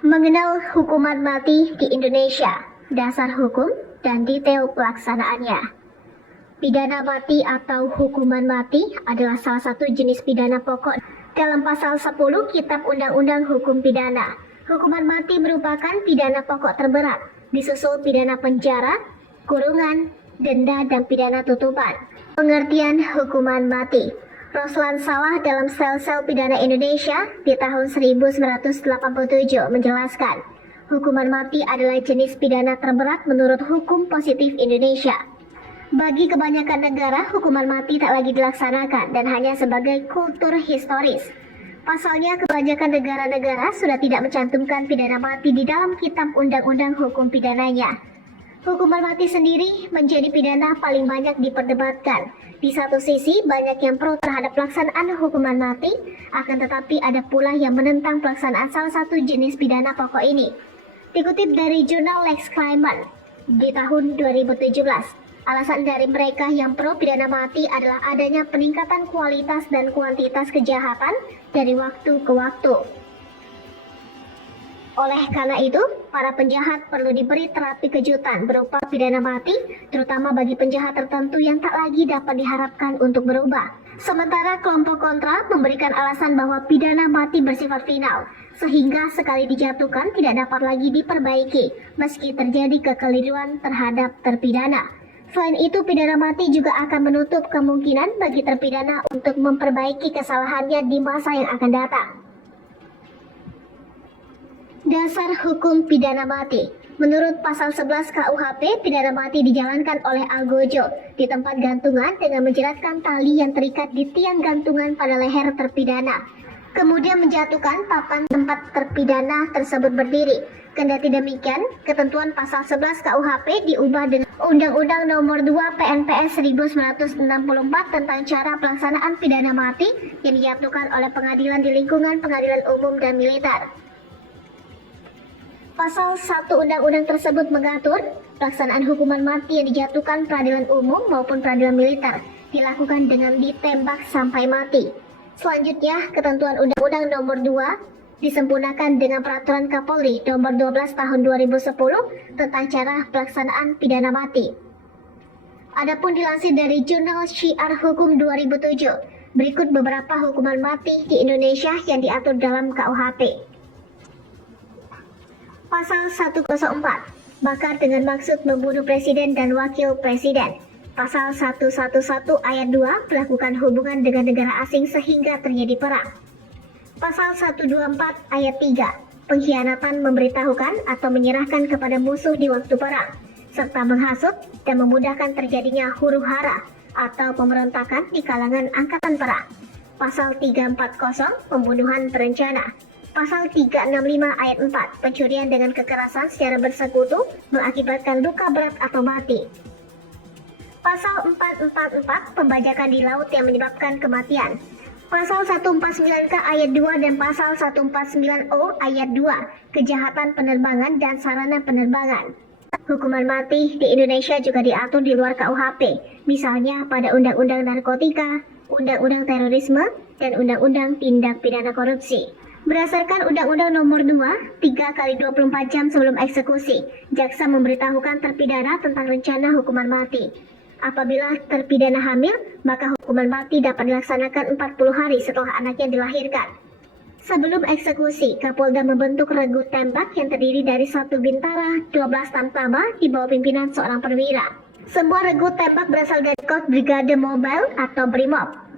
Mengenal hukuman mati di Indonesia, dasar hukum dan detail pelaksanaannya. Pidana mati atau hukuman mati adalah salah satu jenis pidana pokok dalam pasal 10 Kitab Undang-Undang Hukum Pidana. Hukuman mati merupakan pidana pokok terberat, disusul pidana penjara, kurungan, denda, dan pidana tutupan. Pengertian hukuman mati. Roslan Salah dalam Sel-Sel Pidana Indonesia di tahun 1987 menjelaskan, hukuman mati adalah jenis pidana terberat menurut hukum positif Indonesia. Bagi kebanyakan negara, hukuman mati tak lagi dilaksanakan dan hanya sebagai kultur historis. Pasalnya, kebanyakan negara-negara sudah tidak mencantumkan pidana mati di dalam Kitab Undang-Undang Hukum Pidananya. Hukuman mati sendiri menjadi pidana paling banyak diperdebatkan. Di satu sisi, banyak yang pro terhadap pelaksanaan hukuman mati, akan tetapi ada pula yang menentang pelaksanaan salah satu jenis pidana pokok ini. Dikutip dari jurnal Lex Claimant di tahun 2017, alasan dari mereka yang pro pidana mati adalah adanya peningkatan kualitas dan kuantitas kejahatan dari waktu ke waktu. Oleh karena itu, para penjahat perlu diberi terapi kejutan berupa pidana mati, terutama bagi penjahat tertentu yang tak lagi dapat diharapkan untuk berubah. Sementara kelompok kontra memberikan alasan bahwa pidana mati bersifat final, sehingga sekali dijatuhkan tidak dapat lagi diperbaiki, meski terjadi kekeliruan terhadap terpidana. Selain itu, pidana mati juga akan menutup kemungkinan bagi terpidana untuk memperbaiki kesalahannya di masa yang akan datang. Dasar hukum pidana mati. Menurut pasal 11 KUHP, pidana mati dijalankan oleh algojo di tempat gantungan dengan menjeratkan tali yang terikat di tiang gantungan pada leher terpidana, kemudian menjatuhkan papan tempat terpidana tersebut berdiri. Kendati demikian, ketentuan pasal 11 KUHP diubah dengan Undang-Undang Nomor 2 PNPS 1964 tentang cara pelaksanaan pidana mati yang dijatuhkan oleh pengadilan di lingkungan pengadilan umum dan militer. Pasal 1 undang-undang tersebut mengatur pelaksanaan hukuman mati yang dijatuhkan peradilan umum maupun peradilan militer dilakukan dengan ditembak sampai mati. Selanjutnya, ketentuan Undang-Undang Nomor 2 disempurnakan dengan Peraturan Kapolri Nomor 12 Tahun 2010 tentang cara pelaksanaan pidana mati. Adapun dilansir dari Jurnal Syiar Hukum 2007, berikut beberapa hukuman mati di Indonesia yang diatur dalam KUHP. Pasal 104, bakar dengan maksud membunuh presiden dan wakil presiden. Pasal 111 ayat 2, melakukan hubungan dengan negara asing sehingga terjadi perang. Pasal 124 ayat 3, pengkhianatan memberitahukan atau menyerahkan kepada musuh di waktu perang, serta menghasut dan memudahkan terjadinya huru-hara atau pemberontakan di kalangan angkatan perang. Pasal 340, pembunuhan berencana. Pasal 365 ayat 4, pencurian dengan kekerasan secara bersekutu mengakibatkan luka berat atau mati. Pasal 444, pembajakan di laut yang menyebabkan kematian. Pasal 149K ayat 2 dan pasal 149O ayat 2, kejahatan penerbangan dan sarana penerbangan. Hukuman mati di Indonesia juga diatur di luar KUHP, misalnya pada Undang-Undang Narkotika, Undang-Undang Terorisme, dan Undang-Undang Tindak Pidana Korupsi. Berdasarkan Undang-Undang Nomor 2, 3 kali 24 jam sebelum eksekusi, jaksa memberitahukan terpidana tentang rencana hukuman mati. Apabila terpidana hamil, maka hukuman mati dapat dilaksanakan 40 hari setelah anaknya dilahirkan. Sebelum eksekusi, Kapolda membentuk regu tembak yang terdiri dari 1 bintara, 12 tamtama di bawah pimpinan seorang perwira. Semua regu tembak berasal dari Kod Brigade Mobile atau BRIMOB.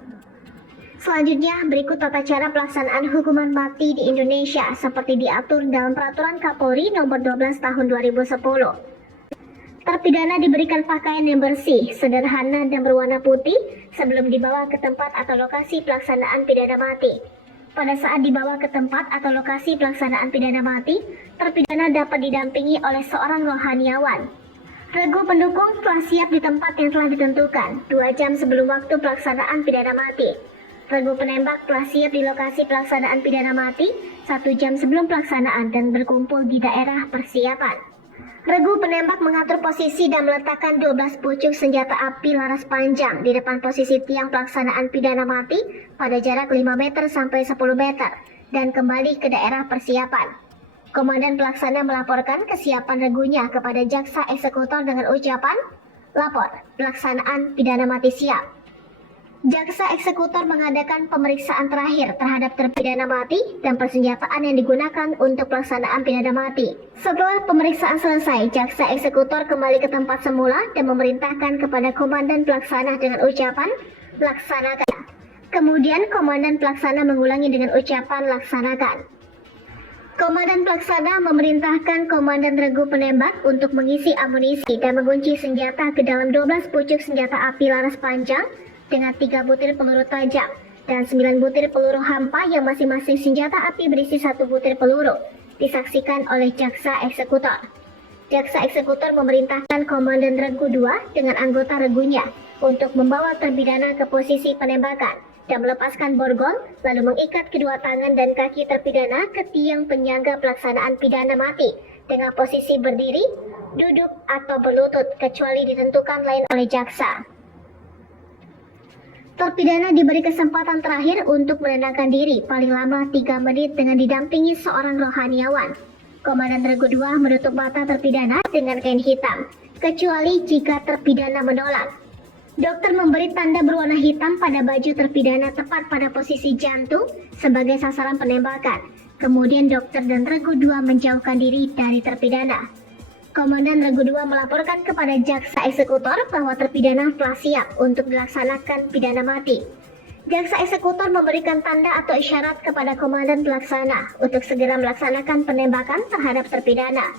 Selanjutnya, berikut tata cara pelaksanaan hukuman mati di Indonesia seperti diatur dalam Peraturan Kapolri Nomor 12 Tahun 2010. Terpidana diberikan pakaian yang bersih, sederhana, dan berwarna putih sebelum dibawa ke tempat atau lokasi pelaksanaan pidana mati. Pada saat dibawa ke tempat atau lokasi pelaksanaan pidana mati, terpidana dapat didampingi oleh seorang rohaniawan. Regu pendukung telah siap di tempat yang telah ditentukan 2 jam sebelum waktu pelaksanaan pidana mati. Regu penembak telah siap di lokasi pelaksanaan pidana mati 1 jam sebelum pelaksanaan dan berkumpul di daerah persiapan. Regu penembak mengatur posisi dan meletakkan 12 pucuk senjata api laras panjang di depan posisi tiang pelaksanaan pidana mati pada jarak 5 meter sampai 10 meter dan kembali ke daerah persiapan. Komandan pelaksana melaporkan kesiapan regunya kepada jaksa eksekutor dengan ucapan, "Lapor, pelaksanaan pidana mati siap." Jaksa eksekutor mengadakan pemeriksaan terakhir terhadap terpidana mati dan persenjataan yang digunakan untuk pelaksanaan pidana mati. Setelah pemeriksaan selesai, jaksa eksekutor kembali ke tempat semula dan memerintahkan kepada komandan pelaksana dengan ucapan, "Laksanakan." Kemudian komandan pelaksana mengulangi dengan ucapan, "Laksanakan." Komandan pelaksana memerintahkan komandan regu penembak untuk mengisi amunisi dan mengunci senjata ke dalam 12 pucuk senjata api laras panjang dengan 3 butir peluru tajam dan 9 butir peluru hampa yang masing-masing senjata api berisi 1 butir peluru, disaksikan oleh jaksa eksekutor. Jaksa eksekutor memerintahkan komandan regu 2 dengan anggota regunya untuk membawa terpidana ke posisi penembakan dan melepaskan borgol, lalu mengikat kedua tangan dan kaki terpidana ke tiang penyangga pelaksanaan pidana mati dengan posisi berdiri, duduk, atau berlutut kecuali ditentukan lain oleh jaksa. Terpidana diberi kesempatan terakhir untuk menenangkan diri paling lama 3 menit dengan didampingi seorang rohaniawan. Komandan regu 2 menutup mata terpidana dengan kain hitam, kecuali jika terpidana menolak. Dokter memberi tanda berwarna hitam pada baju terpidana tepat pada posisi jantung sebagai sasaran penembakan. Kemudian dokter dan regu 2 menjauhkan diri dari terpidana. Komandan regu 2 melaporkan kepada jaksa eksekutor bahwa terpidana telah siap untuk dilaksanakan pidana mati. Jaksa eksekutor memberikan tanda atau isyarat kepada komandan pelaksana untuk segera melaksanakan penembakan terhadap terpidana.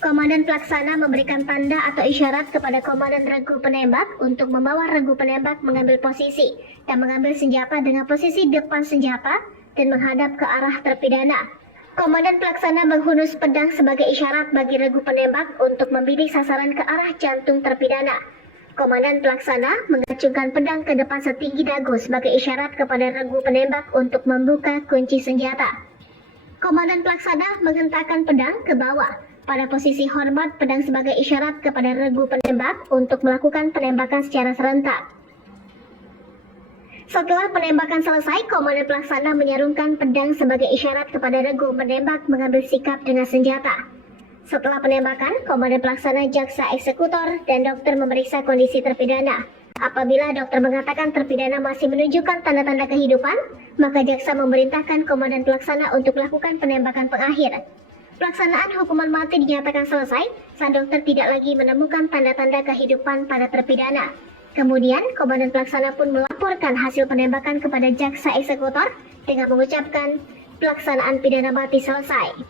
Komandan pelaksana memberikan tanda atau isyarat kepada komandan regu penembak untuk membawa regu penembak mengambil posisi dan mengambil senjata dengan posisi depan senjata dan menghadap ke arah terpidana. Komandan pelaksana menghunus pedang sebagai isyarat bagi regu penembak untuk membidik sasaran ke arah jantung terpidana. Komandan pelaksana mengacungkan pedang ke depan setinggi dagu sebagai isyarat kepada regu penembak untuk membuka kunci senjata. Komandan pelaksana menghentakkan pedang ke bawah. Pada posisi hormat, pedang sebagai isyarat kepada regu penembak untuk melakukan penembakan secara serentak. Setelah penembakan selesai, komandan pelaksana menyarungkan pedang sebagai isyarat kepada regu penembak mengambil sikap dengan senjata. Setelah penembakan, komandan pelaksana, jaksa eksekutor, dan dokter memeriksa kondisi terpidana. Apabila dokter mengatakan terpidana masih menunjukkan tanda-tanda kehidupan, maka jaksa memerintahkan komandan pelaksana untuk melakukan penembakan pengakhir. Pelaksanaan hukuman mati dinyatakan selesai saat dokter tidak lagi menemukan tanda-tanda kehidupan pada terpidana. Kemudian, komandan pelaksana pun melaporkan hasil penembakan kepada jaksa eksekutor dengan mengucapkan pelaksanaan pidana mati selesai.